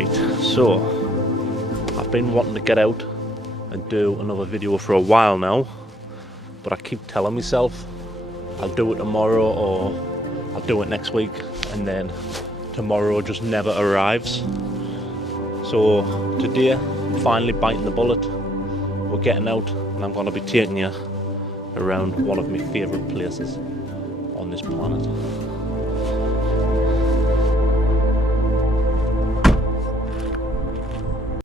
Right, so I've been wanting to get out and do another video for a while now, but I keep telling myself I'll do it tomorrow or I'll do it next week, and then tomorrow just never arrives. So today I'm finally biting the bullet. We're getting out and I'm going to be taking you around one of my favourite places on this planet.